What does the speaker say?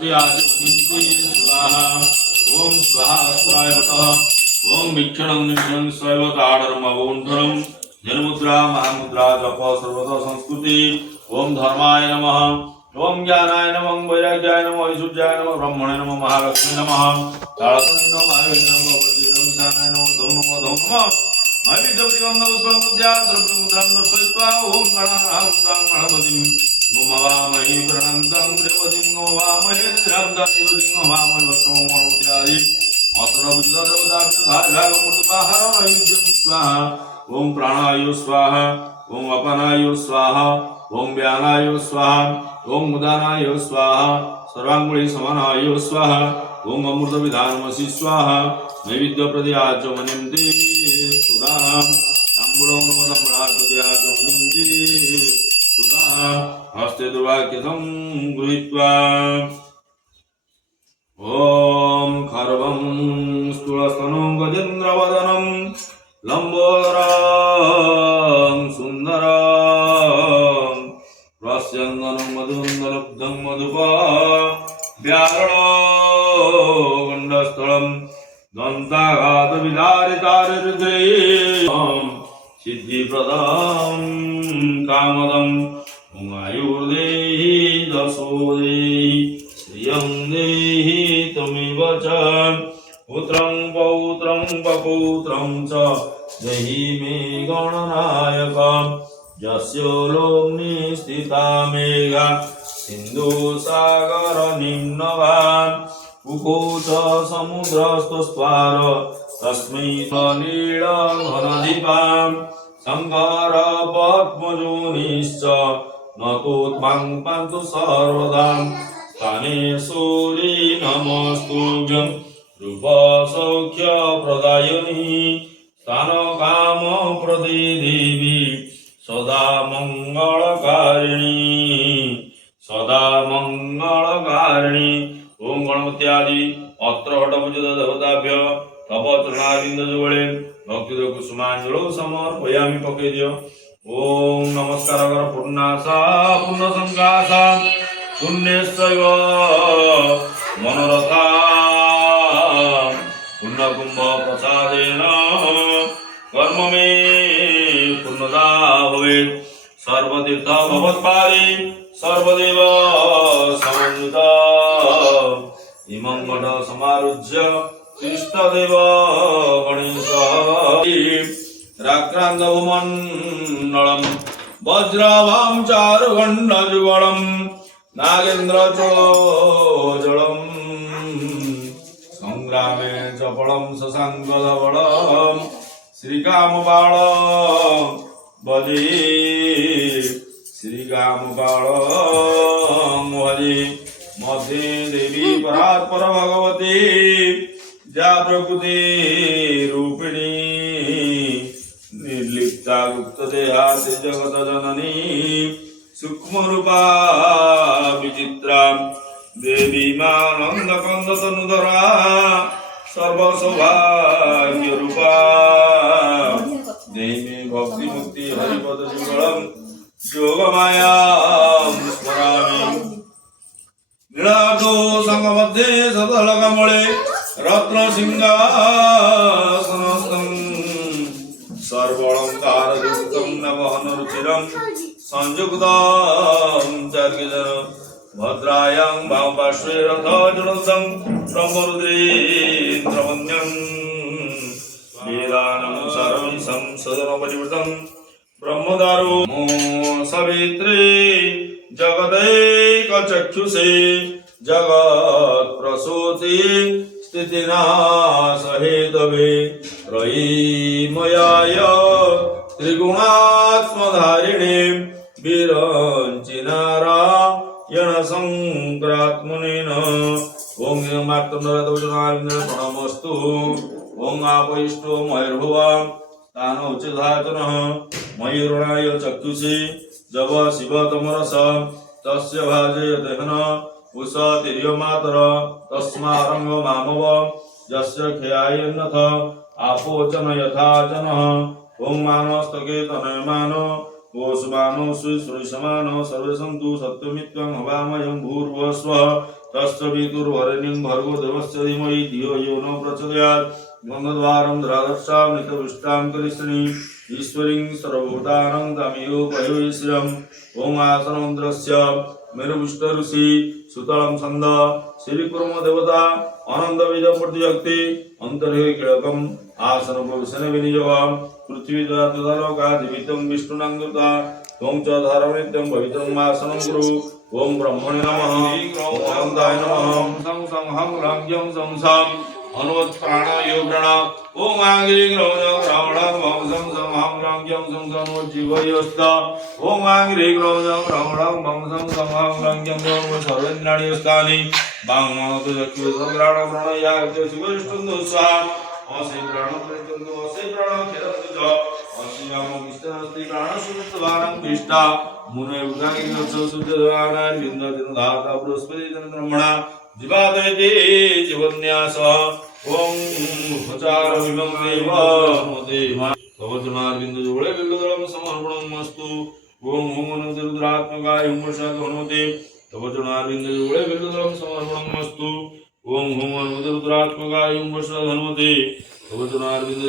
स्वाहा ओम स्वाहा स्वायवतः ओम वीक्षणं निक्षणं स्वयवताडर्मवोन्धरं जन्मुद्रा महामुद्रा जप सर्वदा संस्कृति ओम धर्माय नमः ओम ज्ञानाय नमः वैराग्याय नमः ऐश्वर्याय नमः ब्रह्मणे नमः महालक्ष्मी नमः तारतम्य नमः महावीर नमः भगवती नमः ईशानाय नमः धौ नमः महाविद्यप्रियं नमः स्वमुद्रा द्रव्यमुद्रां दर्शयित्वा ओम गणानां गणपतिं नमवामहे प्रणन्तं प्रेमदिं नमवामहे निरामदानिवदिं नमवामहे वस्तुमोमुद्रादि अतरविददेवताभ्यधारभागमूर्तिपाहरणयुज्यं स्वाहा ओम प्राणाय स्वाहा ओम अपानाय स्वाहा ओम व्यानाय स्वाहा ओम उदानाय स्वाहा सर्वांगुली समानाय स्वाहा ओम अमृत विधानमसि स्वाहा नैवेद्य प्रदयाचमनिन्ते सुधा ताम्बूलं नमदम्बराप्रदयाचमनिन्ते सुधा हस्ते दुर्वाक्यं गृहीत्वा ओम खर्वं स्थूलस्तनं गजेन्द्रवदनं लंबोदरं सुन्दरं प्रस्यन्दनं मधुन्दलब्धं मधुपा व्याघ्रणगण्डस्थलं दन्ताघातविदारितारिहृदये सिद्धिप्रदं कामदं आयुर्देहि दशो देहि श्रियं देहि त्वमेव च पुत्रं पौत्रं पपौत्रं च देहि मे गणनायक यस्य लोम्नि स्थिता मेघा सिन्धुसागरनिम्नवान् कुकुच समुद्रस्तस्त्वार तस्मै नीलघनधिपां शङ्कर पद्मजोनिश्च नतोत्मं पन्तु सर्वदा स्थाने सूरि नमस्तुभ्यं रूपसौख्यप्रदायिनी स्थानकामप्रदे देवी सदा मंगलकारिणी ओम गणपत्यादि अत्र हटपूजित देवताभ्य तप चरणारविंद जुगले भक्ति कुसुमांजलौ समर्पयामि पके दियो ओम नमस्कार कर पूर्णासा पूर्ण संकासा पुण्यस्यैव मनोरथा पुण्यकुंभ प्रसादेन कर्म मे पूर्णता भवेत् सर्वतीर्थ भवत्पादे सर्वदेव समन्विता इमं मठ समारुज्य इष्टदेव गणेश राक्रान्तभुमण्डलं वज्राभां चारुगण्डजुगलं नागेन्द्रचोजलं संग्रामे चपलं शशाङ्कधवलं श्रीकामबालं भजे श्रीकामबालं भजे मध्ये देवी परात्पर भगवती जा प्रकृति रूपिणी निर्लिप्ता गुप्त देहा जगत जननी सूक्ष्म रूपा विचित्रा देवी मानंद कंद तनुधरा सर्व सौभाग्य रूपा देवी भक्ति मुक्ति हरिपद जुगलम योगमाया स्मरामि नीलादो संगमध्ये सदलकमले रत्न सिंहासनस्थं सर्वालंकारयुक्तं नवहनरुचिरं संयुक्तं चार्यजन भद्रायां वामपार्श्वे रथजनसं ब्रह्मरुद्रेन्द्रवन्द्यं वेदानं सर्वं सदनपरिवृतं ब्रह्मदारो सवित्रे जगदैकचक्षुषे जगत् प्रसूति स्थितिनाशहेतवे त्रयीमयाय त्रिगुणात्मधारिणे विरञ्चिनारायण शङ्करात्मनेन ओं मार्तण्डरदवचनाविन्दर प्रणमस्तु ओं आपयिष्टो मयुर्भुवा तान उच्चधाचनः मयूरणाय चक्षुषे जब शिव तमरस तस्य भाजयते हन उषा तिर्यमातर तस्मारंग मामव यस्य क्षयायन्नथ आपोचन यथा जनः ओं मानस्तके तनयमानो ओषमानो सुश्रुषमानो सर्वे सन्तु सत्यमित्वं हवामयं भूर्भुवः स्वः तस्य पितुर्वरेण्यं भर्गो देवस्य धीमहि धियो यो न प्रचोदयात् गन्धद्वारं द्रादर्शां नितविष्टां करिष्यनि ईश्वरीं सर्वभूतानां तमेव पयोश्रियम् ओम आसनमन्त्रस्य मेरुविष्टऋषि सुतलं छन्द श्रीकुर्म देवता आनंद बीजं प्रतिजक्ति अंतरे किळकम् आसनोपविशने विनियोगम् पृथ्वी ददातुदालोकादिवितं विष्णुनाङ्गुता त्वं च धारमनित्यं पवित्रम् आसनं कुरु ओम ब्रह्मणे नमः ओम अनन्ताय नमः सं सं हं रं यं सं सं अनुवत्प्राणाय प्रण ओम आंग्रीं रौजं रावणं वंशं सं हं रं यं सं सं जीवयस्त ओम आंग्रीं रौजं रावणं वंशं सं हं रं यं सं सर्वेन्द्राणि स्थानि बांगमतो चक्षुर्ग्राण प्रणयार्थे शिवष्टुन्दु स्वाहा असे प्राण प्रत्यंतो असे प्राण खेरतु च असियाम विष्णुस्ति प्राण सुमितवारं विष्टा मुने उदागिनस्य सुद्धवानां विन्दतिर्धाता बृहस्पति चन्द्रमणा जीवादयते जीवन्यास ओम उपचार विभं देव मोदे कवचनारविन्द जोड़े बिल्लदलम समर्पणमस्तु ओम ओम अनन्तरुद्रात्मकाय ओम प्रसाद हनुमते कवचनारविन्द जोड़े बिल्लदलम समर्पणमस्तु ओम ओम अनन्तरुद्रात्मकाय ओम प्रसाद हनुमते कवचनारविन्द